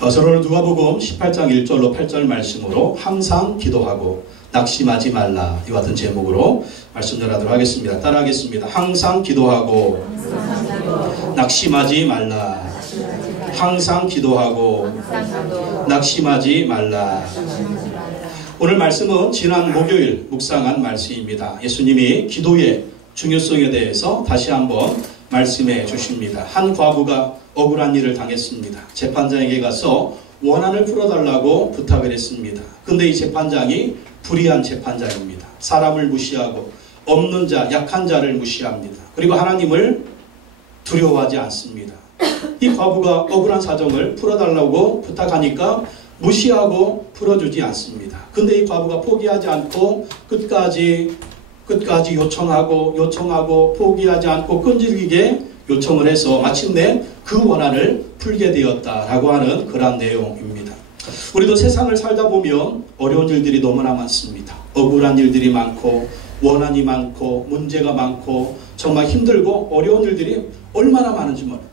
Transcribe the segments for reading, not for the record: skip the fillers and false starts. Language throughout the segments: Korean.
서로는 누가복음 18장 1절로 8절 말씀으로 항상 기도하고 낙심하지 말라 이와 같은 제목으로 말씀 전하도록 하겠습니다. 따라하겠습니다. 항상 기도하고 낙심하지 말라. 항상 기도하고 낙심하지 말라. 오늘 말씀은 지난 목요일 묵상한 말씀입니다. 예수님이 기도의 중요성에 대해서 다시 한번 말씀해 주십니다. 한 과부가 억울한 일을 당했습니다. 재판장에게 가서 원한을 풀어달라고 부탁을 했습니다. 근데 이 재판장이 불의한 재판장입니다. 사람을 무시하고 없는 자, 약한 자를 무시합니다. 그리고 하나님을 두려워하지 않습니다. 이 과부가 억울한 사정을 풀어달라고 부탁하니까 무시하고 풀어주지 않습니다. 근데 이 과부가 포기하지 않고 끝까지 요청하고 포기하지 않고 끈질기게 요청을 해서 마침내 그 원한을 풀게 되었다라고 하는 그런 내용입니다. 우리도 세상을 살다 보면 어려운 일들이 너무나 많습니다. 억울한 일들이 많고 원한이 많고 문제가 많고 정말 힘들고 어려운 일들이 얼마나 많은지 몰라요.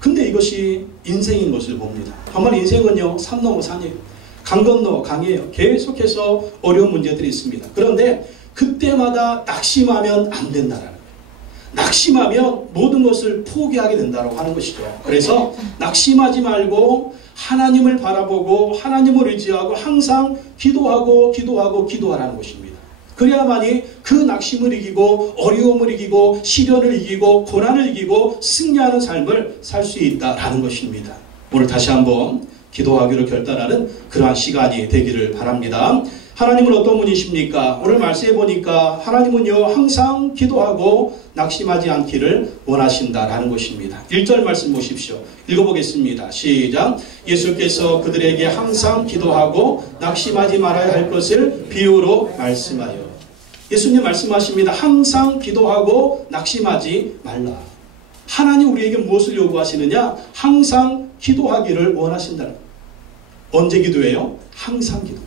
근데 이것이 인생인 것을 봅니다. 정말 인생은요, 산 넘어 산이에요. 강 건너 강이에요. 계속해서 어려운 문제들이 있습니다. 그런데 그때마다 낙심하면 안 된다라는 거예요. 낙심하면 모든 것을 포기하게 된다고 하는 것이죠. 그래서 낙심하지 말고 하나님을 바라보고 하나님을 의지하고 항상 기도하라는 것입니다. 그래야만이 그 낙심을 이기고 어려움을 이기고 시련을 이기고 고난을 이기고 승리하는 삶을 살 수 있다라는 것입니다. 오늘 다시 한번 기도하기로 결단하는 그러한 시간이 되기를 바랍니다. 하나님은 어떤 분이십니까? 오늘 말씀해 보니까 하나님은요 항상 기도하고 낙심하지 않기를 원하신다라는 것입니다. 1절 말씀 보십시오. 읽어보겠습니다. 시작. 예수께서 그들에게 항상 기도하고 낙심하지 말아야 할 것을 비유로 말씀하여. 예수님 말씀하십니다. 항상 기도하고 낙심하지 말라. 하나님 우리에게 무엇을 요구하시느냐? 항상 기도하기를 원하신다는 거예요. 언제 기도해요? 항상 기도.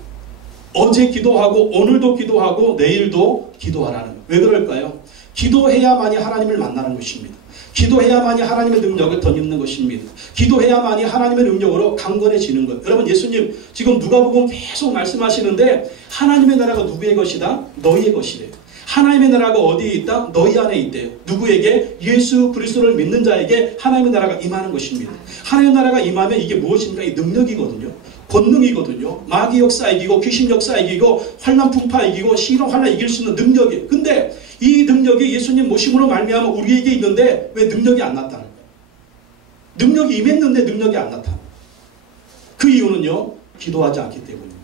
어제 기도하고 오늘도 기도하고 내일도 기도하라는 거예요. 왜 그럴까요? 기도해야만이 하나님을 만나는 것입니다. 기도해야만이 하나님의 능력을 덧입는 것입니다. 기도해야만이 하나님의 능력으로 강건해지는 거예요. 여러분 예수님 지금 누가복음 계속 말씀하시는데 하나님의 나라가 누구의 것이다? 너희의 것이래요. 하나님의 나라가 어디에 있다? 너희 안에 있대요. 누구에게? 예수 그리스도를 믿는 자에게 하나님의 나라가 임하는 것입니다. 하나님의 나라가 임하면 이게 무엇입니까? 이 능력이거든요. 권능이거든요. 마귀 역사 이기고 귀신 역사 이기고 환난 풍파 이기고 시련 환난 이길 수 있는 능력이에요. 근데 이 능력이 예수님 모심으로 말미암아 우리에게 있는데 왜 능력이 안 나타나는 거예요? 능력이 임했는데 능력이 안 나타나요. 그 이유는요. 기도하지 않기 때문입니다.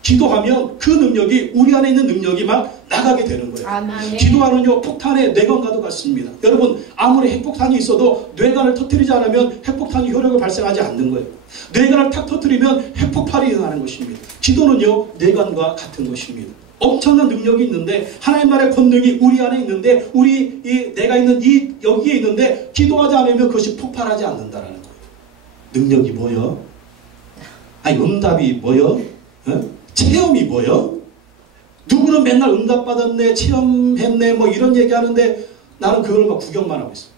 기도하면 그 능력이 우리 안에 있는 능력이 막 나가게 되는 거예요. 아멘. 기도하는요 폭탄의 뇌관과도 같습니다. 여러분 아무리 핵폭탄이 있어도 뇌관을 터뜨리지 않으면 핵폭탄이 효력을 발생하지 않는 거예요. 뇌관을 탁 터뜨리면 핵폭발이 일어나는 것입니다. 기도는요 뇌관과 같은 것입니다. 엄청난 능력이 있는데 하나님 나라의 권능이 우리 안에 있는데 내가 있는 여기에 있는데 기도하지 않으면 그것이 폭발하지 않는다라는 거예요. 능력이 뭐요? 아니 응답이 뭐요? 체험이 뭐요? 누구는 맨날 응답받았네, 체험했네, 뭐 이런 얘기하는데 나는 그걸 막 구경만 하고 있어요.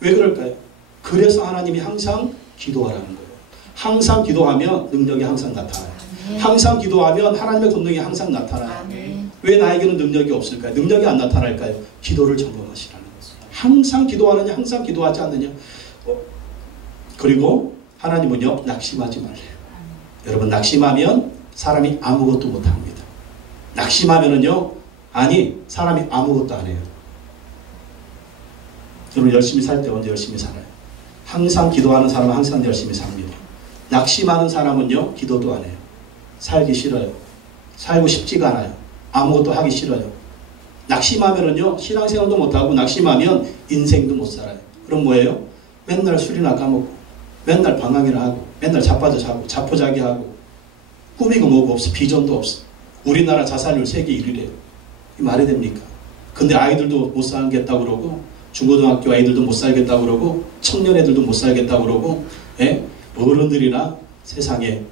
왜 그럴까요? 그래서 하나님이 항상 기도하라는 거예요. 항상 기도하면 능력이 항상 나타나요. 아멘. 항상 기도하면 하나님의 권능이 항상 나타나요. 아멘. 왜 나에게는 능력이 없을까요? 능력이 안 나타날까요? 기도를 점검하시라는 거예요. 항상 기도하느냐, 항상 기도하지 않느냐. 그리고 하나님은요, 낙심하지 말래요. 여러분 낙심하면 사람이 아무것도 못합니다. 낙심하면은요, 사람이 아무것도 안 해요. 여러분 열심히 살 때 언제 열심히 살아요? 항상 기도하는 사람은 항상 열심히 삽니다. 낙심하는 사람은요, 기도도 안 해요. 살기 싫어요. 살고 싶지가 않아요. 아무것도 하기 싫어요. 낙심하면은요, 신앙생활도 못하고 낙심하면 인생도 못 살아요. 그럼 뭐예요? 맨날 술이나 까먹고, 맨날 방황이나 하고, 맨날 자빠져 자고, 자포자기하고, 꿈이고 뭐고 없어. 비전도 없어. 우리나라 자살률 세계 1위래요. 이 말이 됩니까? 근데 아이들도 못 살겠다고 그러고 중고등학교 아이들도 못 살겠다고 그러고 청년 애들도 못 살겠다고 그러고 어른들이나 세상에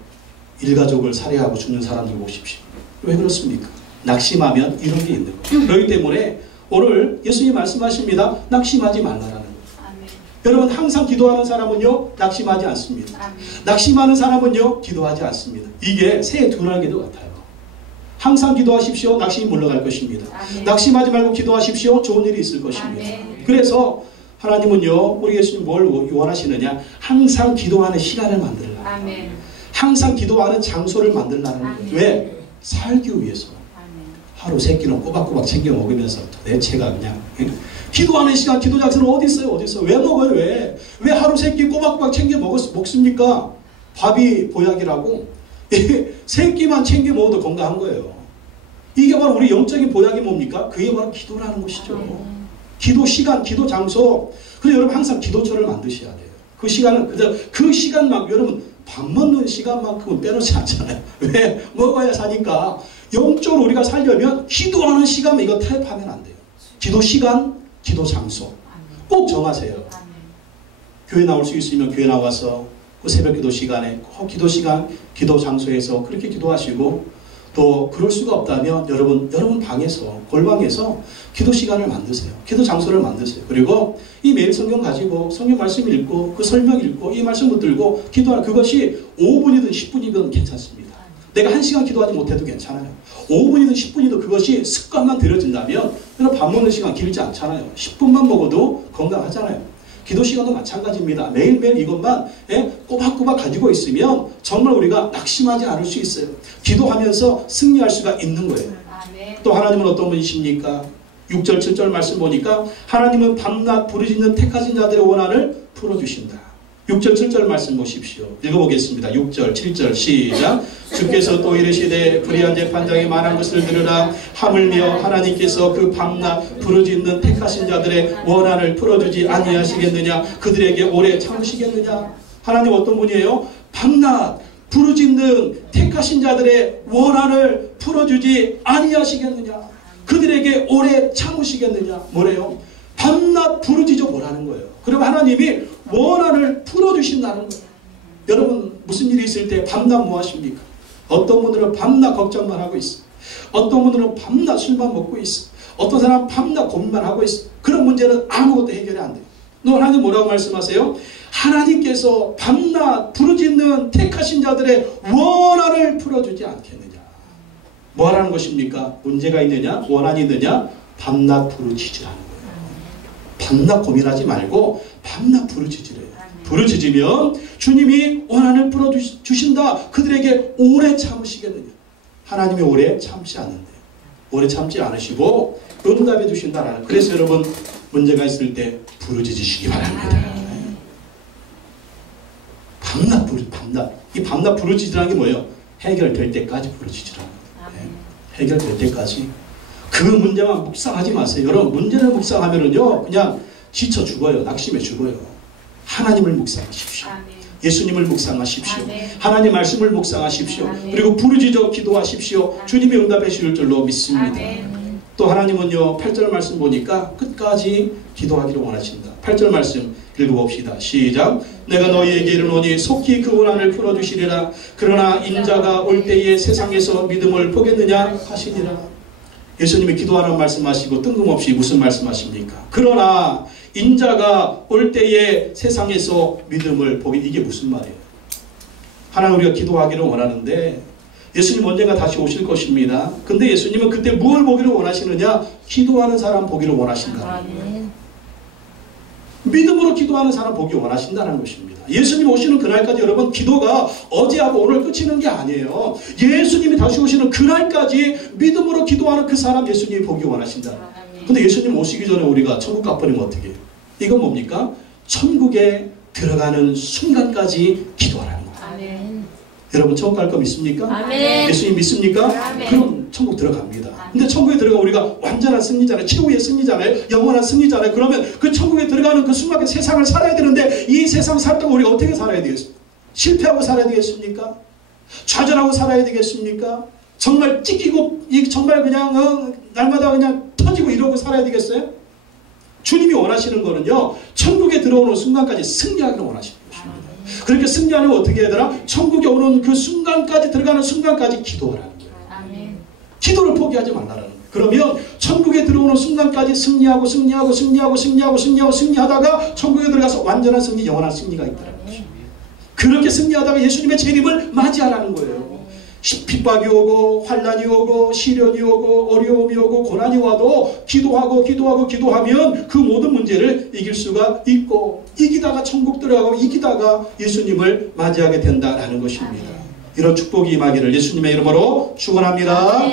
일가족을 살해하고 죽는 사람들 보십시오. 왜 그렇습니까? 낙심하면 이런 게 있는 거예요. 그렇기 때문에 오늘 예수님 말씀하십니다. 낙심하지 말라라는 거예요. 여러분 항상 기도하는 사람은요 낙심하지 않습니다. 낙심하는 사람은요 기도하지 않습니다. 이게 새 두 날개도 같아요. 항상 기도하십시오. 낙심이 물러갈 것입니다. 아멘. 낙심하지 말고 기도하십시오. 좋은 일이 있을 것입니다. 아멘. 그래서 하나님은요 우리 예수님 뭘 원하시느냐, 항상 기도하는 시간을 만들라. 아멘. 항상 기도하는 장소를 만들라는 거예요. 아멘. 왜? 살기 위해서. 아멘. 하루 세 끼는 꼬박꼬박 챙겨 먹으면서 도대체가 그냥 기도하는 시간, 기도 장소는 어디 있어요? 어디 있어요? 왜 먹어요? 왜 하루 세 끼 꼬박꼬박 챙겨 먹습니까? 밥이 보약이라고 세 끼만 챙겨 먹어도 건강한 거예요. 이게 바로 우리 영적인 보약이 뭡니까? 그게 바로 기도라는 것이죠. 기도 시간, 기도 장소. 그래서 여러분 항상 기도처를 만드셔야 돼요. 그 시간은 그 시간만, 여러분 밥 먹는 시간만큼은 빼놓지 않잖아요. 왜? 먹어야 사니까. 영적으로 우리가 살려면 기도하는 시간 이거 타협하면 안 돼요. 기도 시간, 기도 장소 꼭 정하세요. 교회 나올 수 있으면 교회 나와서 그 새벽 기도 시간에 꼭 기도 시간, 기도 장소에서 그렇게 기도하시고, 또 그럴 수가 없다면 여러분 방에서, 골방에서 기도 시간을 만드세요. 기도 장소를 만드세요. 그리고 이 매일 성경 가지고 성경 말씀 읽고 그 설명 읽고 이 말씀 붙들고 기도하는 그것이 5분이든 10분이든 괜찮습니다. 내가 1시간 기도하지 못해도 괜찮아요. 5분이든 10분이든 그것이 습관만 들여진다면 여러분 밥 먹는 시간 길지 않잖아요. 10분만 먹어도 건강하잖아요. 기도 시간도 마찬가지입니다. 매일매일 이것만 꼬박꼬박 가지고 있으면 정말 우리가 낙심하지 않을 수 있어요. 기도하면서 승리할 수가 있는 거예요. 아멘. 또 하나님은 어떤 분이십니까? 6절 7절 말씀 보니까 하나님은 밤낮 부르짖는 택하신 자들의 원한을 풀어주신다. 6절 7절 말씀 보십시오. 읽어보겠습니다. 6절 7절 시작. 주께서 또 이르시되 불의한 재판장이 말한 것을 들으라. 하물며 하나님께서 그 밤낮 부르짖는 택하신 자들의 원한을 풀어주지 아니하시겠느냐. 그들에게 오래 참으시겠느냐. 하나님 어떤 분이에요? 밤낮 부르짖는 택하신 자들의 원한을 풀어주지 아니하시겠느냐. 그들에게 오래 참으시겠느냐. 뭐래요? 밤낮 부르짖어 보라는 거예요. 그럼 하나님이 원한을 풀어주신다는 거예요. 여러분 무슨 일이 있을 때 밤낮 뭐 하십니까? 어떤 분들은 밤낮 걱정만 하고 있어. 어떤 분들은 밤낮 술만 먹고 있어. 어떤 사람은 밤낮 고민만 하고 있어. 그런 문제는 아무것도 해결이 안 돼요. 너 하나님 뭐라고 말씀하세요? 하나님께서 밤낮 부르짖는 택하신 자들의 원한을 풀어주지 않겠느냐. 뭐 하라는 것입니까? 문제가 있느냐? 원한이 있느냐? 밤낮 부르짖으라는 거예요. 밤낮 고민하지 말고 밤낮 부르짖으래요. 부르짖으면 주님이 원한을 풀어주신다. 그들에게 오래 참으시겠느냐. 하나님이 오래 참지 않는데요. 오래 참지 않으시고 응답해 주신다라는. 그래서 여러분 문제가 있을 때 부르짖으시기 바랍니다. 밤낮 이 밤낮 부르짖으라는 게 뭐예요? 해결될 때까지 부르짖으라는 거예요. 해결될 때까지. 그 문제만 묵상하지 마세요. 여러분 문제를 묵상하면은요 그냥 지쳐 죽어요. 낙심해 죽어요. 하나님을 묵상하십시오. 아멘. 예수님을 묵상하십시오. 아멘. 하나님 말씀을 묵상하십시오. 아멘. 그리고 부르짖어 기도하십시오. 아멘. 주님이 응답해 주실 줄로 믿습니다. 아멘. 또 하나님은요 8절 말씀 보니까 끝까지 기도하기를 원하신다. 8절 말씀 읽어봅시다. 시작. 내가 너희에게 이르노니 속히 그 원한을 풀어주시리라. 그러나 인자가 올 때에 세상에서 믿음을 보겠느냐 하시니라. 예수님이 기도하는 말씀하시고 뜬금없이 무슨 말씀하십니까? 그러나 인자가 올 때에 세상에서 믿음을 보기. 이게 무슨 말이에요? 하나님 우리가 기도하기를 원하는데 예수님 언젠가 다시 오실 것입니다. 근데 예수님은 그때 무엇을 보기를 원하시느냐? 기도하는 사람 보기를 원하신다. 믿음으로 기도하는 사람 보기 원하신다는 것입니다. 예수님 오시는 그날까지 여러분 기도가 어제하고 오늘 끝이는 게 아니에요. 예수님이 다시 오시는 그날까지 믿음으로 기도하는 그 사람 예수님이 보기 원하신다. 근데 예수님 오시기 전에 우리가 천국 가버리면 어떻게 해요? 이건 뭡니까? 천국에 들어가는 순간까지 기도하라는 거예요. 아멘. 여러분 천국 갈 거 믿습니까? 아멘. 예수님 믿습니까? 아멘. 그럼 천국 들어갑니다. 근데 천국에 들어가 우리가 완전한 승리잖아요. 최후의 승리잖아요. 영원한 승리잖아요. 그러면 그 천국에 들어가는 그 순간에 세상을 살아야 되는데 이 세상 살 동안 우리가 어떻게 살아야 되겠습니까? 실패하고 살아야 되겠습니까? 좌절하고 살아야 되겠습니까? 정말 찢기고 정말 그냥 날마다 그냥 터지고 이러고 살아야 되겠어요? 주님이 원하시는 거는요. 천국에 들어오는 순간까지 승리하기를 원하시는 것입니다. 그렇게 승리하려면 어떻게 해야 되나? 천국에 오는 그 순간까지 들어가는 순간까지 기도하라는 거예요. 아멘. 기도를 포기하지 말라는 거예요. 그러면 천국에 들어오는 순간까지 승리하다가 천국에 들어가서 완전한 승리, 영원한 승리가 있다는 것입니다. 그렇게 승리하다가 예수님의 재림을 맞이하라는 거예요. 핍박이 오고 환난이 오고 시련이 오고 어려움이 오고 고난이 와도 기도하면 그 모든 문제를 이길 수가 있고, 이기다가 천국 들어가고 이기다가 예수님을 맞이하게 된다라는 것입니다. 이런 축복이 임하기를 예수님의 이름으로 축원합니다.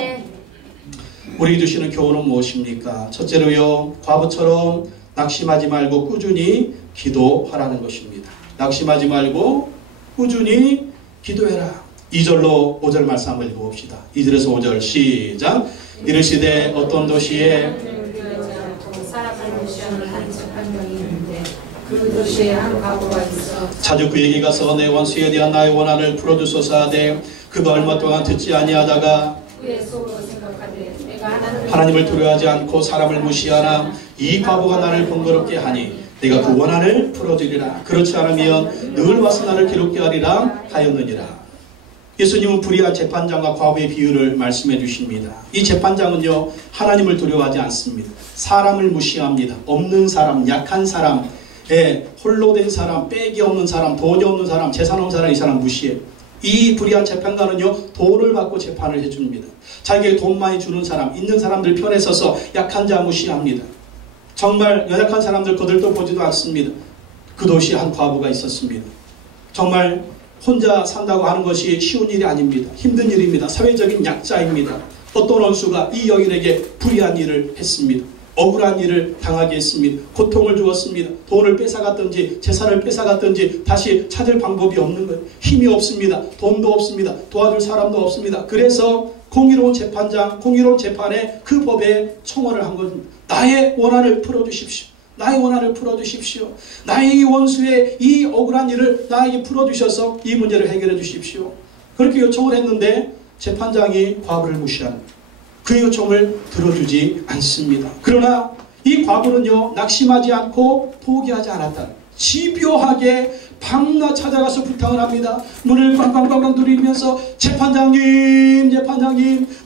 우리에게 주시는 교훈은 무엇입니까? 첫째로요, 과부처럼 낙심하지 말고 꾸준히 기도하라는 것입니다. 낙심하지 말고 꾸준히 기도해라. 2절로 5절 말씀 한번 읽어봅시다. 2절에서 5절 시작. 이르시되 어떤 도시에 그 도시에 한 과부가 있어 자주 그에게 가서 내 원수에 대한 나의 원한을 풀어주소서 하되 그가 얼마 동안 듣지 아니하다가 그의 속으로 생각하되 내가 하나님을 두려워하지 않고 사람을 무시하나 이 과부가 나를 번거롭게 하니 내가 그 원한을 풀어주리라. 그렇지 않으면 늘 와서 나를 괴롭게 하리라 하였느니라. 예수님은 불의한 재판장과 과부의 비유를 말씀해 주십니다. 이 재판장은요, 하나님을 두려워하지 않습니다. 사람을 무시합니다. 없는 사람, 약한 사람, 홀로 된 사람, 빽이 없는 사람, 돈이 없는 사람, 재산 없는 사람, 이 사람 무시해요. 이 불의한 재판관은요, 돈을 받고 재판을 해줍니다. 자기에게 돈 많이 주는 사람, 있는 사람들 편에 서서 약한 자 무시합니다. 정말 연약한 사람들 거들떠 보지도 않습니다. 그 도시에 한 과부가 있었습니다. 정말 혼자 산다고 하는 것이 쉬운 일이 아닙니다. 힘든 일입니다. 사회적인 약자입니다. 어떤 원수가 이 여인에게 불의한 일을 했습니다. 억울한 일을 당하게 했습니다. 고통을 주었습니다. 돈을 뺏어갔든지 재산을 뺏어갔든지 다시 찾을 방법이 없는 거예요. 힘이 없습니다. 돈도 없습니다. 도와줄 사람도 없습니다. 그래서 공의로운 재판장, 공의로운 재판에 그 법에 청원을 한 것입니다. 나의 원한을 풀어주십시오. 나의 원한을 풀어주십시오. 나의 이 원수의 이 억울한 일을 나에게 풀어주셔서 이 문제를 해결해 주십시오. 그렇게 요청을 했는데 재판장이 과부를 무시하는 거예요. 그 요청을 들어주지 않습니다. 그러나 이 과부는요, 낙심하지 않고 포기하지 않았다. 집요하게 밤낮 찾아가서 부탁을 합니다. 문을 꽝꽝꽝꽝 두드리면서 재판장님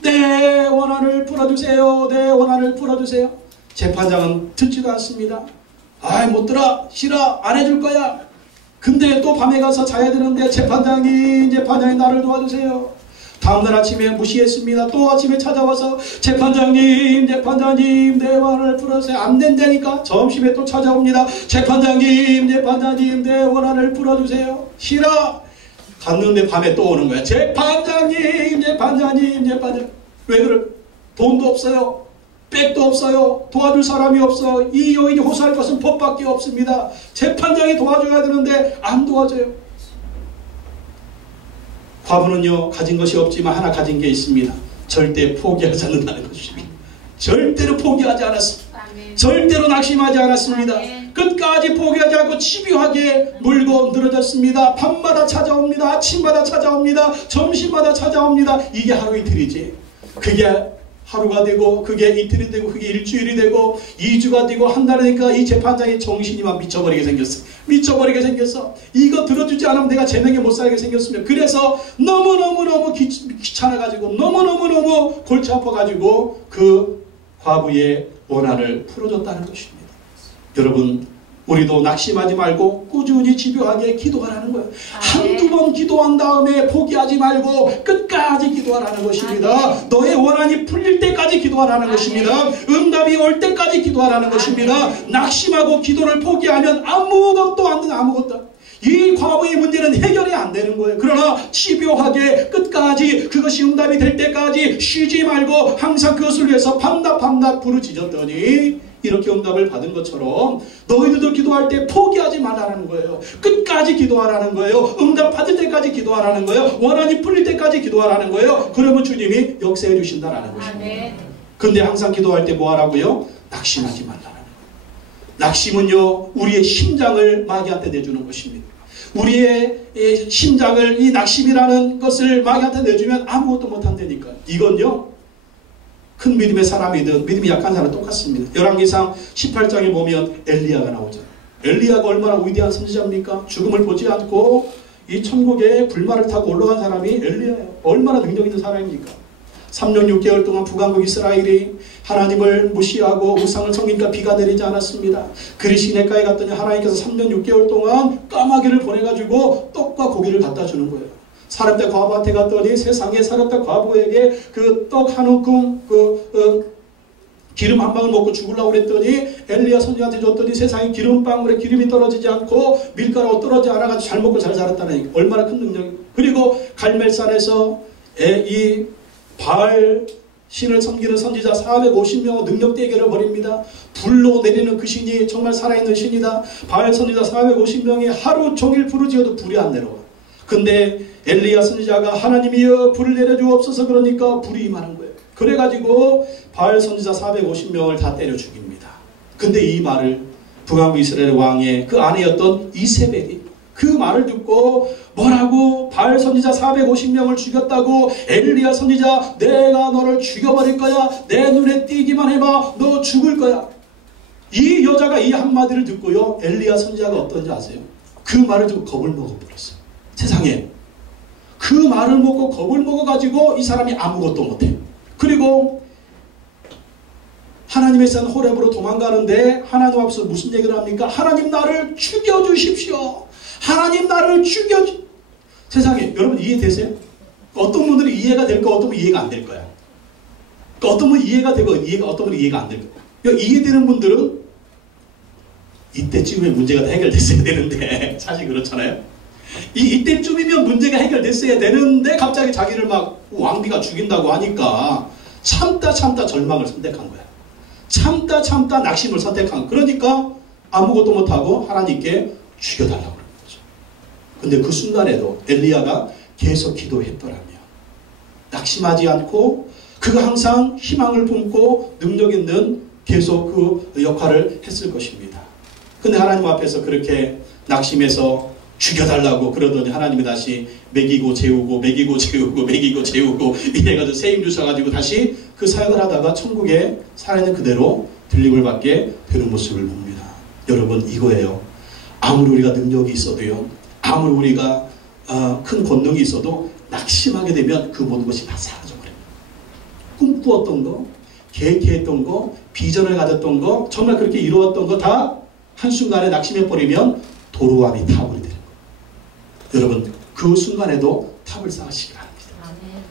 내 원한을 풀어주세요. 내 원한을 풀어주세요. 재판장은 듣지도 않습니다. 아이 못 들어, 싫어, 안 해줄 거야. 근데 또 밤에 가서 자야 되는데 재판장님 나를 도와주세요. 다음날 아침에 무시했습니다. 또 아침에 찾아와서 재판장님 내 원한을 풀어주세요. 안 된다니까. 점심에 또 찾아옵니다. 재판장님 내 원한을 풀어주세요. 싫어. 갔는데 밤에 또 오는 거야. 재판장님 왜 그래? 돈도 없어요. 백도 없어요. 도와줄 사람이 없어. 이 여인이 호소할 것은 법밖에 없습니다. 재판장이 도와줘야 되는데 안 도와줘요. 과부는요, 가진 것이 없지만 하나 가진 게 있습니다. 절대 포기하지 않는다는 것입니다. 절대로 포기하지 않았습니다. 절대로 낙심하지 않았습니다. 끝까지 포기하지 않고 집요하게 물고 늘어졌습니다. 밤마다 찾아옵니다. 아침마다 찾아옵니다. 점심마다 찾아옵니다. 이게 하루 이틀이지. 그게 하루가 되고 그게 이틀이 되고 그게 일주일이 되고 2주가 되고 한 달이니까 이 재판장의 정신이 막 미쳐버리게 생겼어. 이거 들어주지 않으면 내가 제명에 못 살게 생겼으면. 그래서 너무너무 귀찮아가지고 너무너무 골치 아파가지고 그 과부의 원한을 풀어줬다는 것입니다. 여러분, 우리도 낙심하지 말고 꾸준히 집요하게 기도하라는 거예요. 한두 번 기도한 다음에 포기하지 말고 끝까지 기도하라는 것입니다. 너의 원한이 풀릴 때까지 기도하라는 것입니다. 응답이 올 때까지 기도하라는 것입니다. 낙심하고 기도를 포기하면 아무것도 안 되는 아무것도. 이 과부의 문제는 해결이 안 되는 거예요. 그러나 집요하게 끝까지 그것이 응답이 될 때까지 쉬지 말고 항상 그것을 위해서 밤낮 부르짖었더니 이렇게 응답을 받은 것처럼 너희들도 기도할 때 포기하지 말라는 거예요. 끝까지 기도하라는 거예요. 응답 받을 때까지 기도하라는 거예요. 원한이 풀릴 때까지 기도하라는 거예요. 그러면 주님이 역사해 주신다라는 것입니다. 근데 항상 기도할 때 뭐 하라고요? 낙심하지 말라는 거예요. 낙심은요, 우리의 심장을 마귀한테 내주는 것입니다. 우리의 심장을 이 낙심이라는 것을 마귀한테 내주면 아무것도 못한다니까. 이건요, 큰 믿음의 사람이든 믿음이 약한 사람은 똑같습니다. 열왕기상 18장에 보면 엘리야가 나오잖아요. 엘리야가 얼마나 위대한 선지자입니까? 죽음을 보지 않고 이 천국에 불말을 타고 올라간 사람이 엘리야예요. 얼마나 능력 있는 사람입니까? 3년 6개월 동안 북왕국 이스라엘이 하나님을 무시하고 우상을 섬기니까 비가 내리지 않았습니다. 그리 시내가에 갔더니 하나님께서 3년 6개월 동안 까마귀를 보내가지고 떡과 고기를 갖다 주는 거예요. 사렙다 과부한테 갔더니 세상에 사렙다 과부에게 그 떡 한 움큼 기름 한 방울 먹고 죽으려고 그랬더니 엘리야 선지자한테 줬더니 세상에 기름방울에 기름이 떨어지지 않고 밀가루가 떨어지지 않아가지고 잘 먹고 잘 자랐다는 얼마나 큰 능력이. 그리고 갈멜산에서 이 바알 신을 섬기는 선지자 450명의 능력 대결을 벌입니다. 불로 내리는 그 신이 정말 살아있는 신이다. 바알 선지자 450명이 하루 종일 부르짖어도 불이 안 내려와. 근데 엘리야 선지자가 하나님이여 불을 내려주옵소서 그러니까 불이 임하는 거예요. 그래가지고 바알 선지자 450명을 다 때려 죽입니다. 근데 이 말을 북왕국 이스라엘 왕의 그 아내였던 이세벨이 그 말을 듣고 뭐라고 바알 선지자 450명을 죽였다고 엘리야 선지자 내가 너를 죽여버릴 거야. 내 눈에 띄기만 해봐. 너 죽을 거야. 이 여자가 이 한마디를 듣고요. 엘리야 선지자가 어떤지 아세요? 그 말을 듣고 겁을 먹어버렸어요. 세상에 그 말을 먹고 겁을 먹어가지고 이 사람이 아무것도 못해. 그리고 하나님의 산 호렙으로 도망가는데 하나님 앞에서 무슨 얘기를 합니까? 하나님 나를 죽여주십시오. 하나님 나를 죽여주. 세상에 여러분 이해되세요? 어떤 분들은 이해가 될 거, 어떤 분은 이해가 안 될 거야. 어떤 분은 이해가 되고 어떤 분은 이해가 안 될 거야. 이해되는 분들은 이때쯤에 문제가 다 해결됐어야 되는데 사실 그렇잖아요. 이때쯤이면 문제가 해결됐어야 되는데 갑자기 자기를 막 왕비가 죽인다고 하니까 참다 절망을 선택한 거야. 참다 낙심을 선택한 거야. 그러니까 아무것도 못하고 하나님께 죽여달라고 그러는 거죠. 근데 그 순간에도 엘리야가 계속 기도했더라면 낙심하지 않고 그가 항상 희망을 품고 능력 있는 계속 그 역할을 했을 것입니다. 근데 하나님 앞에서 그렇게 낙심해서 죽여달라고 그러더니 하나님이 다시 먹이고 재우고 이래가지고 세임 주셔가지고 다시 그 사역을 하다가 천국에 살아있는 그대로 들림을 받게 되는 모습을 봅니다. 여러분 이거예요. 아무리 우리가 능력이 있어도요, 아무리 우리가 큰 권능이 있어도 낙심하게 되면 그 모든 것이 다 사라져버려요. 꿈꾸었던 거, 계획했던 거, 비전을 가졌던 거, 정말 그렇게 이루었던 거 다 한순간에 낙심해버리면 도로암이 타버리게 돼요. 여러분 그 순간에도 탑을 쌓으시기 바랍니다.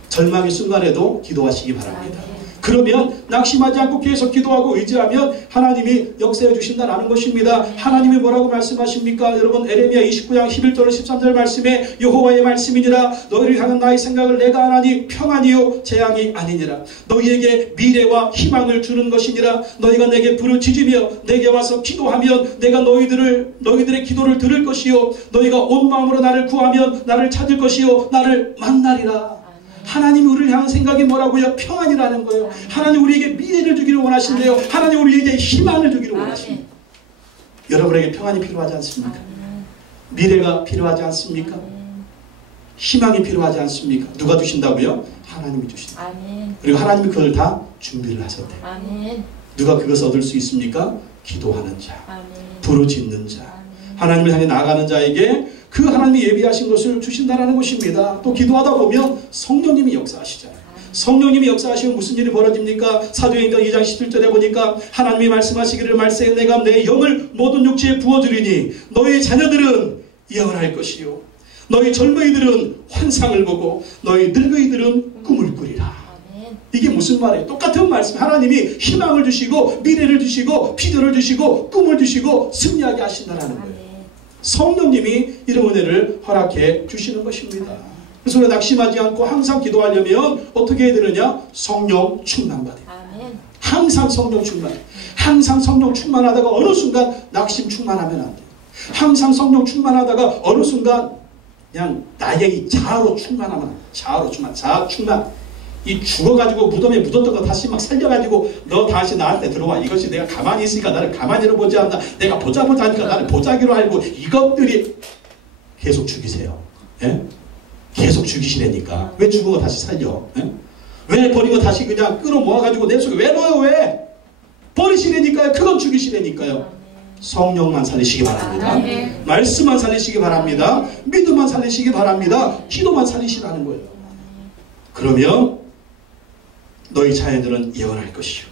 절망의 순간에도 기도하시기 바랍니다. 그러면 낙심하지 않고 계속 기도하고 의지하면 하나님이 역사해 주신다라는 것입니다. 하나님이 뭐라고 말씀하십니까? 여러분 에레미야 29장 11절 13절 말씀에 여호와의 말씀이니라 너희를 향한 나의 생각을 내가 하나니 평안이요 재앙이 아니니라. 너희에게 미래와 희망을 주는 것이니라. 너희가 내게 부르짖으며 내게 와서 기도하면 내가 너희들의 기도를 들을 것이요 너희가 온 마음으로 나를 구하면 나를 찾을 것이요 나를 만나리라. 하나님이 우리를 향한 생각이 뭐라고요? 평안이라는 거예요. 하나님 우리에게 미래를 주기를 원하신대요. 하나님 우리에게 희망을 주기를 원하십니다. 여러분에게 평안이 필요하지 않습니까? 미래가 필요하지 않습니까? 희망이 필요하지 않습니까? 누가 주신다고요? 하나님이 주신다. 그리고 하나님이 그걸 다 준비를 하셨대요. 누가 그것을 얻을 수 있습니까? 기도하는 자, 부르짖는 자, 하나님을 향해 나아가는 자에게 그 하나님이 예비하신 것을 주신다라는 것입니다. 또 기도하다 보면 성령님이 역사하시잖아요. 성령님이 역사하시면 무슨 일이 벌어집니까? 사도행전 2장 17절에 보니까 하나님이 말씀하시기를 말세 내가 내 영을 모든 육체에 부어주리니 너희 자녀들은 예언할 것이요 너희 젊은이들은 환상을 보고 너희 늙은이들은 꿈을 꾸리라. 이게 무슨 말이에요? 똑같은 말씀. 하나님이 희망을 주시고 미래를 주시고 비전을 주시고 꿈을 주시고 승리하게 하신다는 거예요. 성령님이 이런 은혜를 허락해 주시는 것입니다. 그래서 우리가 낙심하지 않고 항상 기도하려면 어떻게 해야 되느냐? 성령 충만받아요. 항상 성령 충만. 항상 성령 충만하다가 어느 순간 낙심 충만하면 안 돼요. 항상 성령 충만하다가 어느 순간 그냥 나의 이 자아로 충만하면 안 돼요. 자아로 충만. 자아 충만. 이 죽어가지고 무덤에 묻었던 거 다시 막 살려가지고 너 다시 나한테 들어와. 이것이 내가 가만히 있으니까 나를 가만히로 보지 않는다. 내가 보자보자니까 나를 보자기로 알고 이것들이 계속 죽이세요. 예? 계속 죽이시라니까. 왜 죽은 거 다시 살려? 예? 왜 버린 거 다시 그냥 끌어모아가지고 내 속에 왜 넣어요? 왜? 버리시라니까요. 그건 죽이시라니까요. 성령만 살리시기 바랍니다. 말씀만 살리시기 바랍니다. 믿음만 살리시기 바랍니다. 기도만 살리시라는 거예요. 그러면 너희 자녀들은 예언할 것이요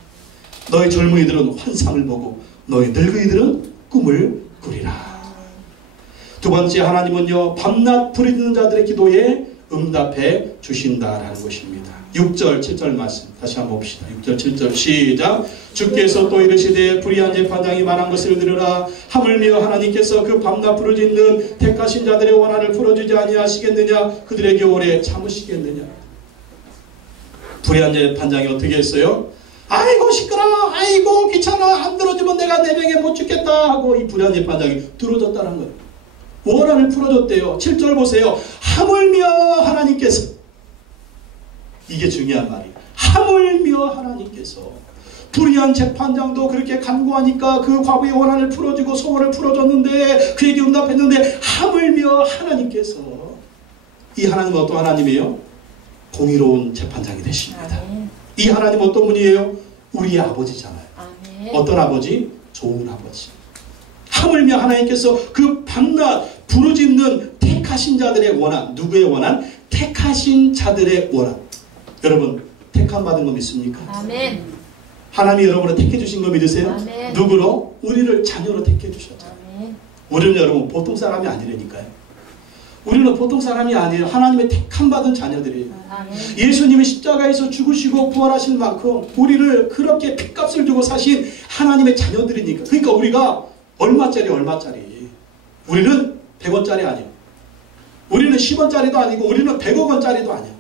너희 젊은이들은 환상을 보고 너희 늙은이들은 꿈을 꾸리라. 두 번째, 하나님은요 밤낮 부르짖는 자들의 기도에 응답해 주신다라는 것입니다. 6절 7절 말씀 다시 한번 봅시다. 6절 7절 시작. 주께서 또 이르시되 불의한 재판장이 말한 것을 들으라. 하물며 하나님께서 그 밤낮 부르짖는 택하신 자들의 원한을 풀어주지 아니하시겠느냐. 그들에게 오래 참으시겠느냐. 불의한 재판장이 어떻게 했어요? 아이고 시끄러워, 아이고 귀찮아, 안 들어주면 내가 내 병에 못 죽겠다 하고 이 불의한 재판장이 들어줬다는 거예요. 원한을 풀어줬대요. 7절 보세요. 하물며 하나님께서, 이게 중요한 말이에요. 하물며 하나님께서, 불의한 재판장도 그렇게 간구하니까 그 과부의 원한을 풀어주고 소원을 풀어줬는데 그에게 응답했는데 하물며 하나님께서, 이 하나님은 어떤 하나님이에요? 공의로운 재판장이 되십니다. 아멘. 이 하나님 어떤 분이에요? 우리의 아버지잖아요. 아멘. 어떤 아버지? 좋은 아버지. 하물며 하나님께서 그 밤낮 부르짖는 택하신 자들의 원한, 누구의 원한? 택하신 자들의 원한. 여러분 택함 받은 거 믿습니까? 아멘. 하나님이 여러분을 택해 주신 거 믿으세요? 아멘. 누구로? 우리를 자녀로 택해 주셨잖아요. 아멘. 우리는 여러분 보통 사람이 아니라니까요. 우리는 보통 사람이 아니에요. 하나님의 택함 받은 자녀들이에요. 아멘. 예수님이 십자가에서 죽으시고 부활하신 만큼 우리를 그렇게 핏값을 주고 사신 하나님의 자녀들이니까. 그러니까 우리가 얼마짜리 우리는 100원짜리 아니에요. 우리는 10원짜리도 아니고 우리는 100억 원짜리도 아니야.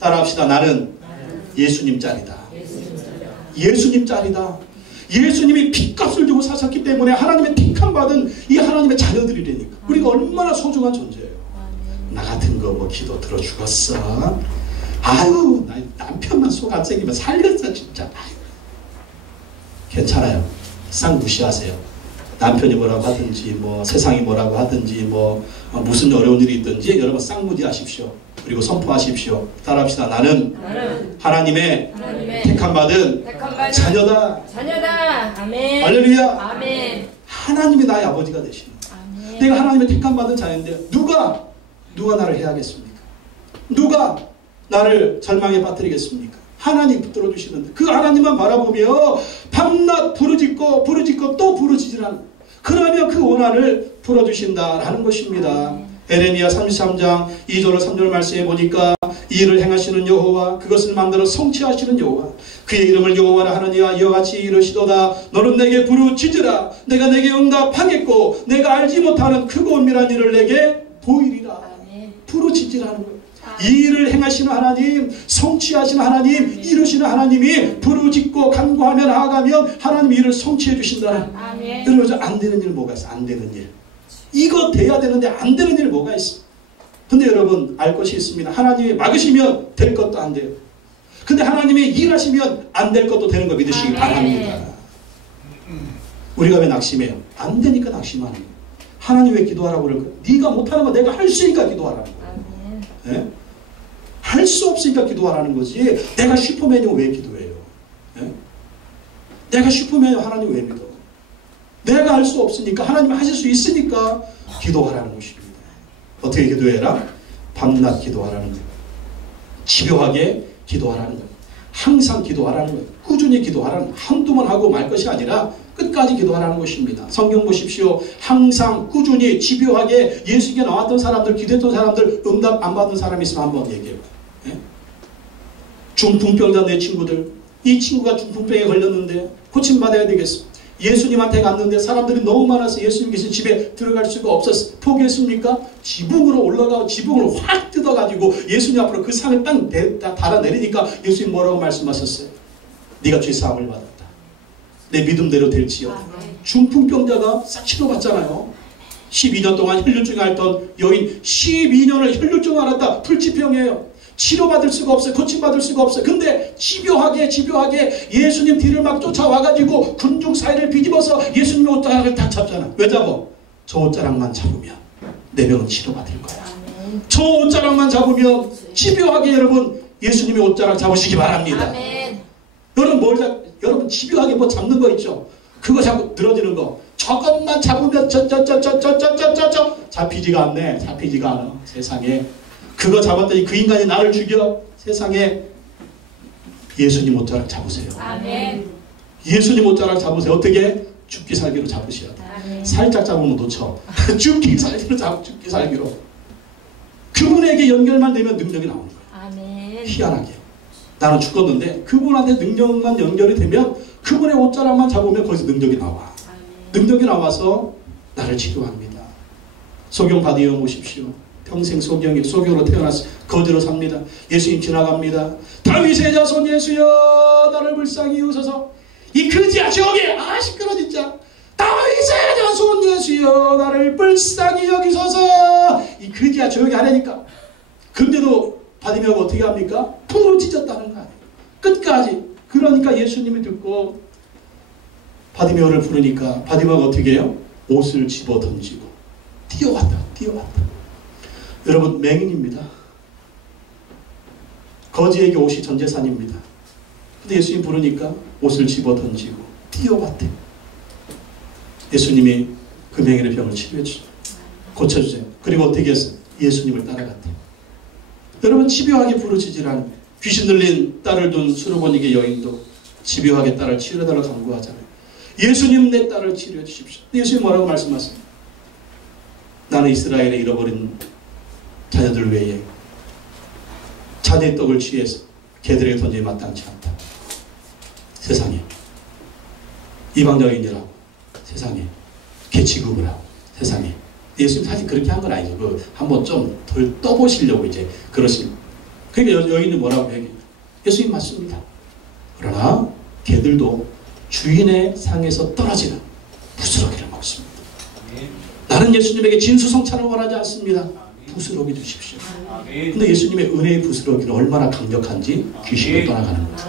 따라합시다. 나는 예수님 짤이다. 예수님 짤이다. 예수님이 핏값을 주고 사셨기 때문에 하나님의 택함 받은 이 하나님의 자녀들이라니까. 우리가 얼마나 소중한 존재예요. 나 같은 거 뭐 기도 들어 죽었어. 아유 나 남편만 속 안 새기면 살렸어 진짜. 아유. 괜찮아요. 싹 무시하세요. 남편이 뭐라고 하든지 뭐 세상이 뭐라고 하든지 뭐 무슨 어려운 일이 있든지 여러분 싹 무시하십시오. 그리고 선포하십시오. 따라합시다. 나는 하나님의 택함받은 자녀다. 아멘. 할렐루야. 아멘. 하나님이 나의 아버지가 되시는 거예요. 내가 하나님의 택함받은 자녀인데 누가 나를 해야겠습니까? 누가 나를 절망에 빠뜨리겠습니까? 하나님 붙들어 주시는데 그 하나님만 바라보며 밤낮 부르짖고 또 부르짖으라는, 그러면 그 원한을 풀어주신다라는 것입니다. 에레미야 33장 2절 3절 말씀에 보니까 이 일을 행하시는 여호와, 그것을 만들어 성취하시는 여호와, 그의 이름을 여호와라 하느니와 이와 같이 이르시도다. 너는 내게 부르짖으라. 내가 내게 응답하겠고 내가 알지 못하는 크고 은밀한 일을 내게 보이리라. 부르짖으라는 거예요. 이 일을 행하시는 하나님, 성취하시는 하나님, 이루시는 하나님이 부르짖고 간구하며 나아가면 하나님이 일을 성취해 주신다는. 여러분 안 되는 일 뭐가 있어? 안 되는 일. 이거 돼야 되는데 안 되는 일 뭐가 있어? 근데 여러분 알 것이 있습니다. 하나님이 막으시면 될 것도 안 돼요. 근데 하나님이 일하시면 안 될 것도 되는 거 믿으시기 바랍니다. 우리가 왜 낙심해요? 안 되니까 낙심하는 거예요. 하나님 왜 기도하라고 그럴까? 네가 못하는 거 내가 할 수 있으니까 기도하라는 거예요. 네? 할 수 없으니까 기도하라는 거지. 내가 슈퍼맨이고 왜 기도해요? 네? 내가 슈퍼맨이고 하나님 왜 믿어? 내가 할 수 없으니까, 하나님 하실 수 있으니까 기도하라는 것입니다. 어떻게 기도해라? 밤낮 기도하라는 거예요. 집요하게 기도하라는 거예요. 항상 기도하라는 거예요. 꾸준히 기도하라는 거예요. 한두 번 하고 말 것이 아니라 끝까지 기도하라는 것입니다. 성경 보십시오. 항상 꾸준히 집요하게 예수님께 나왔던 사람들, 기도했던 사람들, 응답 안 받은 사람이 있으면 한번 얘기해봐요. 예? 중풍병자 내 친구들, 이 친구가 중풍병에 걸렸는데 고침받아야 되겠어. 예수님한테 갔는데 사람들이 너무 많아서 예수님 계신 집에 들어갈 수가 없었어. 포기했습니까? 지붕으로 올라가고 지붕을 확 뜯어가지고 예수님 앞으로 그 산을 딱 달아내리니까 예수님 뭐라고 말씀하셨어요? 네가 죄사함을 받았다. 내 믿음대로 될지어다. 중풍병자가 싹 치료받잖아요. 12년 동안 혈류증을 앓던 여인, 12년을 혈류증을 앓았다. 불치병이에요. 치료받을 수가 없어요. 고침받을 수가 없어요. 근데 집요하게 예수님 뒤를 막 쫓아와가지고 군중 사이를 뒤집어서 예수님 옷자락을 딱 잡잖아. 왜 잡아? 저 옷자락만 잡으면 내 병은 치료받을 거야. 저 옷자락만 잡으면 집요하게 여러분 예수님의 옷자락 잡으시기 바랍니다. 여러분 집요하게 뭐 잡는 거 있죠? 그거 자꾸 늘어지는 거. 저것만 잡으면 잡히지가 않네. 잡히지가 않아. 세상에. 그거 잡았더니 그 인간이 나를 죽여. 세상에. 예수님 옷자락 잡으세요. 아멘. 예수님 옷자락 잡으세요. 어떻게? 죽기 살기로 잡으셔야 돼요. 아멘. 살짝 잡으면 놓쳐. 죽기 살기로 죽기 살기로. 그분에게 연결만 되면 능력이 나오는 거예요. 아멘. 희한하게. 나는 죽었는데 그분한테 능력만 연결이 되면 그분의 옷자락만 잡으면 거기서 능력이 나와. 아멘. 능력이 나와서 나를 치료합니다. 소경 받으여 오십시오. 평생 소경으로 태어나서 거지로 삽니다. 예수님 지나갑니다. 다윗의 자손 예수여 나를 불쌍히 여기소서. 이 거지야 저게 시끄러 진짜. 다윗의 자손 예수여 나를 불쌍히 여기소서. 이 거지야 조용히 하라니까. 근데도 바디메오가 어떻게 합니까? 풍으로 찢었다는 거 아니에요. 끝까지. 그러니까 예수님이 듣고 바디메오를 부르니까 바디메오가 어떻게 해요? 옷을 집어 던지고 뛰어왔다. 여러분 맹인입니다. 거지에게 옷이 전 재산입니다. 근데 예수님 부르니까 옷을 집어 던지고 뛰어왔대. 예수님이 그 맹인의 병을 치료해 주죠. 고쳐주세요. 그리고 어떻게 했어요? 예수님을 따라갔대. 여러분 집요하게 부르짖으라는 귀신 들린 딸을 둔 수르보니게 여인도 집요하게 딸을 치료해달라고 간구하잖아요. 예수님 내 딸을 치료해 주십시오. 예수님 뭐라고 말씀하세요? 나는 이스라엘에 잃어버린 자녀들 외에 자녀의 떡을 취해서 개들에게 던지기 마땅치 않다. 세상에 이방 여인이라고 세상에 개 취급을 하고 세상에 예수님 사실 그렇게 한 건 아니죠. 한번 좀 덜 떠보시려고 이제 그러십니다. 그러니까 여인이 뭐라고 얘기해요? 예수님 맞습니다. 그러나 개들도 주인의 상에서 떨어지는 부스러기를 먹습니다. 나는 예수님에게 진수성찬을 원하지 않습니다. 부스러기 주십시오. 근데 예수님의 은혜의 부스러기는 얼마나 강력한지 귀신이 떠나가는 거죠.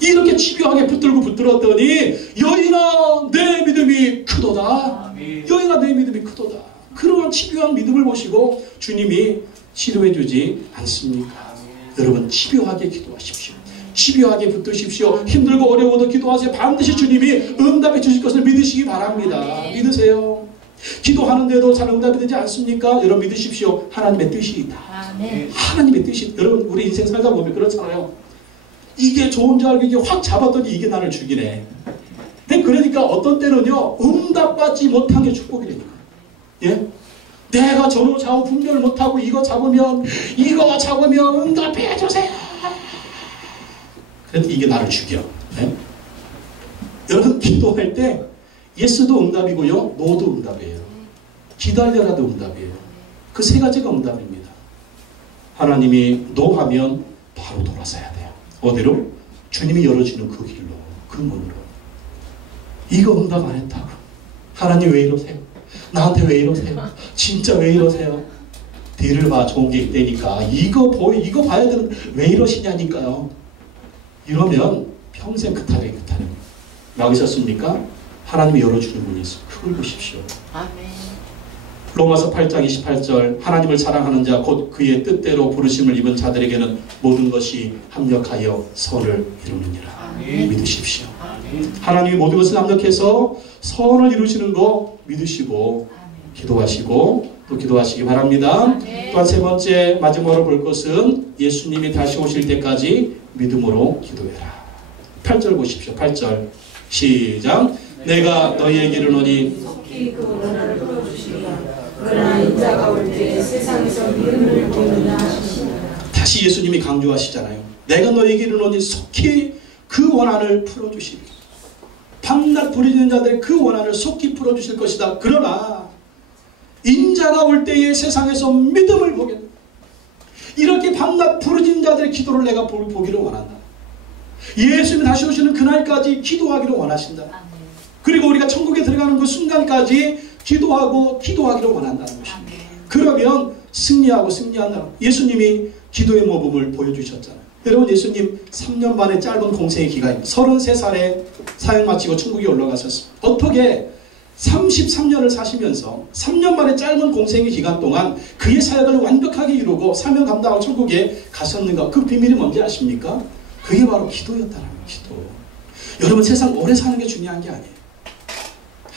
이렇게 집요하게 붙들었더니 여인아 내 믿음이 크도다. 여인아 내 믿음이 크도다. 그런 집요한 믿음을 보시고 주님이 치료해 주지 않습니까? 여러분 집요하게 기도하십시오. 집요하게 붙드십시오. 힘들고 어려워도 기도하세요. 반드시 주님이 응답해 주실 것을 믿으시기 바랍니다. 믿으세요. 기도하는데도 잘 응답이 되지 않습니까? 여러분 믿으십시오. 하나님의 뜻이 있다. 하나님의 뜻이. 여러분 우리 인생 살다 보면 그렇잖아요. 이게 좋은 줄 알고 이게 확 잡았더니 이게 나를 죽이네. 그러니까 어떤 때는요 응답받지 못한 게 축복이 되니까. 예? 내가 전후 좌우 분별을 못하고 이거 잡으면 응답해 주세요. 그래도 이게 나를 죽여. 예? 여러분 기도할 때 예스도 응답이고요 노도 응답이에요. 기다려라도 응답이에요. 그 세 가지가 응답입니다. 하나님이 노 하면 바로 돌아서야 돼요. 어디로? 주님이 열어주는 그 길로, 그 문으로. 이거 응답 안 했다고. 하나님 왜 이러세요? 나한테 왜 이러세요? 진짜 왜 이러세요? 뒤를 봐. 좋은 게 있다니까. 이거 봐야 되는, 왜 이러시냐니까요. 이러면 평생 그 탈에. 나오셨습니까? 하나님이 열어주는 문이 있어요. 그걸 보십시오. 아멘. 로마서 8장 28절 하나님을 사랑하는 자 곧 그의 뜻대로 부르심을 입은 자들에게는 모든 것이 합력하여 선을 이루느니라. 아멘. 믿으십시오. 아멘. 하나님이 모든 것을 합력해서 선을 이루시는 거 믿으시고 기도하시고 또 기도하시기 바랍니다. 아멘. 또한 세 번째 마지막으로 볼 것은 예수님이 다시 오실 때까지 믿음으로 기도해라. 8절 보십시오. 8절 시작. 내가 너희에게 이르노니 속히 그 원한을 풀어주시리라. 그러나 인자가 올 때 세상에서 믿음을 보느냐 하시니라. 다시 예수님이 강조하시잖아요. 내가 너희에게 이르노니 속히 그 원한을 풀어주시리라. 밤낮 부르짖는 자들의 그 원한을 속히 풀어주실 것이다. 그러나 인자가 올 때에 세상에서 믿음을 보겠다. 이렇게 밤낮 부르짖는 자들의 기도를 내가 보기를 원한다. 예수님이 다시 오시는 그날까지 기도하기를 원하신다. 그리고 우리가 천국에 들어가는 그 순간까지 기도하기를 원한다는 것입니다. 그러면 승리한다. 예수님이 기도의 모범을 보여주셨잖아요. 여러분 예수님 3년 만에 짧은 공생의 기간 33살에 사역 마치고 천국에 올라가셨습니다. 어떻게 33년을 사시면서 3년 만에 짧은 공생의 기간 동안 그의 사역을 완벽하게 이루고 사명 감당하고 천국에 가셨는가? 그 비밀이 뭔지 아십니까? 그게 바로 기도였다는 거예요. 기도. 여러분 세상 오래 사는 게 중요한 게 아니에요.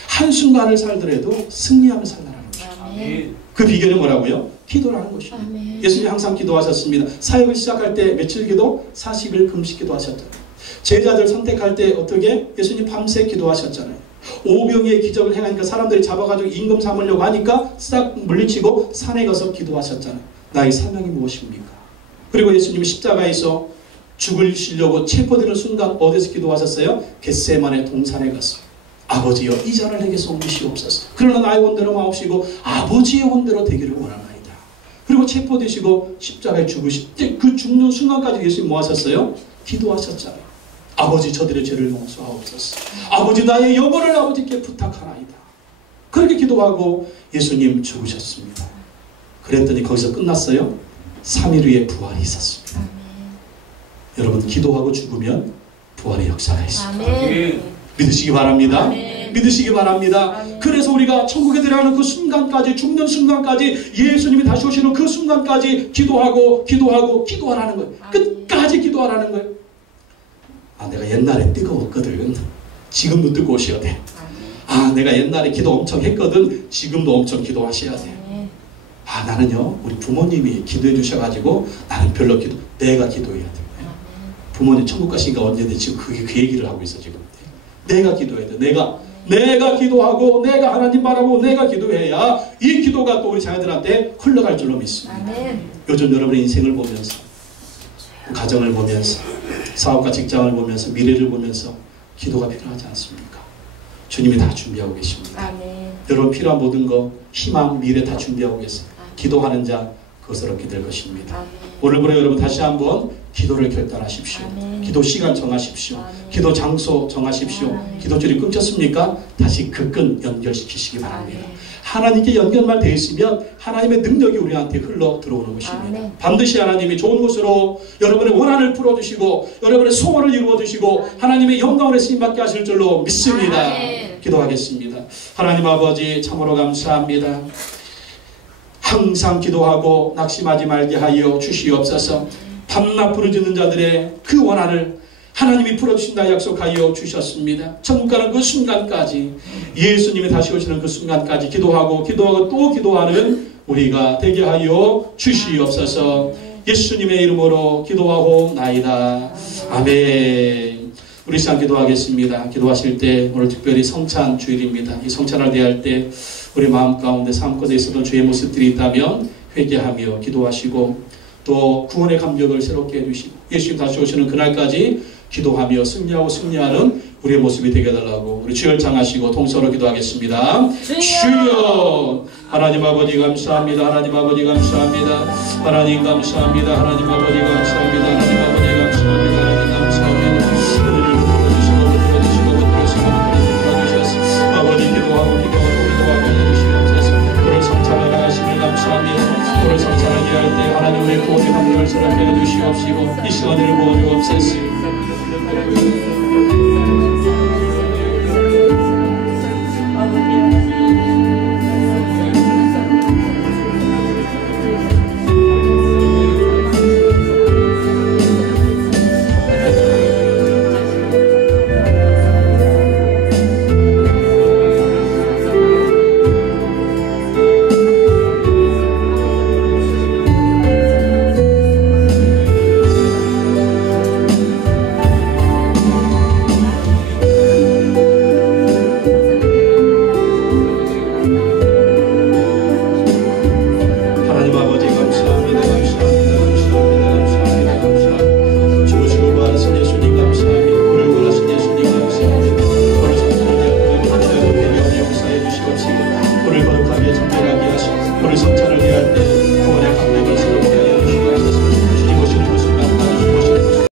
한순간을 살더라도 승리하며 살라는 거죠. 그 비결은 뭐라고요? 기도라는 것입니다. 아멘. 예수님이 항상 기도하셨습니다. 사역을 시작할 때 며칠 기도? 40일 금식 기도하셨잖아요. 제자들 선택할 때 어떻게? 예수님 밤새 기도하셨잖아요. 오병이의 기적을 행하니까 사람들이 잡아가지고 임금 삼으려고 하니까 싹 물리치고 산에 가서 기도하셨잖아요. 나의 사명이 무엇입니까? 그리고 예수님이 십자가에서 죽으시려고 체포되는 순간 어디서 기도하셨어요? 겟세마네 동산에 가서 아버지여 이 잔을 내게서 옮기시옵소서. 그러나 나의 원대로 마옵시고 아버지의 원대로 되기를 원하나이다. 그리고 체포되시고 십자가에 죽으실 때 그 죽는 순간까지 예수님 뭐 하셨어요? 기도하셨잖아요. 아버지 저들의 죄를 용서하옵소서. 아버지 나의 영혼을 아버지께 부탁하나이다. 그렇게 기도하고 예수님 죽으셨습니다. 그랬더니 거기서 끝났어요? 3일 후에 부활이 있었습니다. 아멘. 여러분 기도하고 죽으면 부활의 역사가 있습니다. 아멘. 믿으시기 바랍니다. 아멘. 믿으시기 바랍니다. 아멘. 그래서 우리가 천국에 들어가는 그 순간까지 죽는 순간까지 예수님이 다시 오시는 그 순간까지 기도하라는 거예요. 끝까지 기도하라는 거예요. 아 내가 옛날에 뜨거웠거든. 지금도 뜨거우셔야 돼. 아 내가 옛날에 기도 엄청 했거든. 지금도 엄청 기도하셔야 돼. 아 나는요 우리 부모님이 기도해 주셔가지고 나는 별로 내가 기도해야 돼. 부모님 천국 가시니까 언제든지 지금 그 얘기를 하고 있어 지금. 내가 기도해야 돼. 내가 기도하고 내가 하나님 바라고 내가 기도해야 이 기도가 또 우리 자녀들한테 흘러갈 줄로 믿습니다. 아멘. 요즘 여러분의 인생을 보면서 가정을 보면서 사업과 직장을 보면서 미래를 보면서 기도가 필요하지 않습니까? 주님이 다 준비하고 계십니다. 아멘. 여러분 필요한 모든 거 희망 미래 다 준비하고 계세요. 기도하는 자 그것을 얻게 될 것입니다. 아멘. 오늘부로 여러분 다시 한번 기도를 결단하십시오. 아멘. 기도 시간 정하십시오. 아멘. 기도 장소 정하십시오. 아멘. 기도줄이 끊겼습니까? 다시 그 끈 연결시키시기 바랍니다. 아멘. 하나님께 연결만 되어 있으면 하나님의 능력이 우리한테 흘러 들어오는 것입니다. 아멘. 반드시 하나님이 좋은 곳으로 여러분의 원한을 풀어주시고 여러분의 소원을 이루어주시고 하나님의 영광을 쓰임받게 하실 줄로 믿습니다. 아멘. 기도하겠습니다. 하나님 아버지 참으로 감사합니다. 항상 기도하고 낙심하지 말게 하여 주시옵소서. 밤낮 부르짖는 자들의 그 원한을 하나님이 풀어주신다 약속하여 주셨습니다. 천국 가는 그 순간까지 예수님이 다시 오시는 그 순간까지 기도하고 또 기도하는 우리가 되게 하여 주시옵소서. 예수님의 이름으로 기도하옵나이다. 아멘. 우리 시간 기도하겠습니다. 기도하실 때 오늘 특별히 성찬 주일입니다. 이 성찬을 대할 때 우리 마음 가운데 삶 가운데 있었던 주의 모습들이 있다면 회개하며 기도하시고 또 구원의 감격을 새롭게 해주시고 예수님 다시 오시는 그날까지 기도하며 승리하는 우리의 모습이 되게 해달라고 우리 주여 장하시고 통서로 기도하겠습니다. 주여 하나님 아버지 감사합니다. 하나님 아버지 감사합니다. 하나님 감사합니다. 하나님 아버지 감사합니다. 하나님 아버지 감사합니다. 하나님 감사합니다. 우리를 붙들어주시고 아버지 기도하고 해주시옵소서. 오늘 성찬을 하심을 감사합니다. 오늘 성찬을 위할 때 하나님 우리의 구원의 감격을 새롭게 해주시옵시고 이 시간을 모아주옵소서.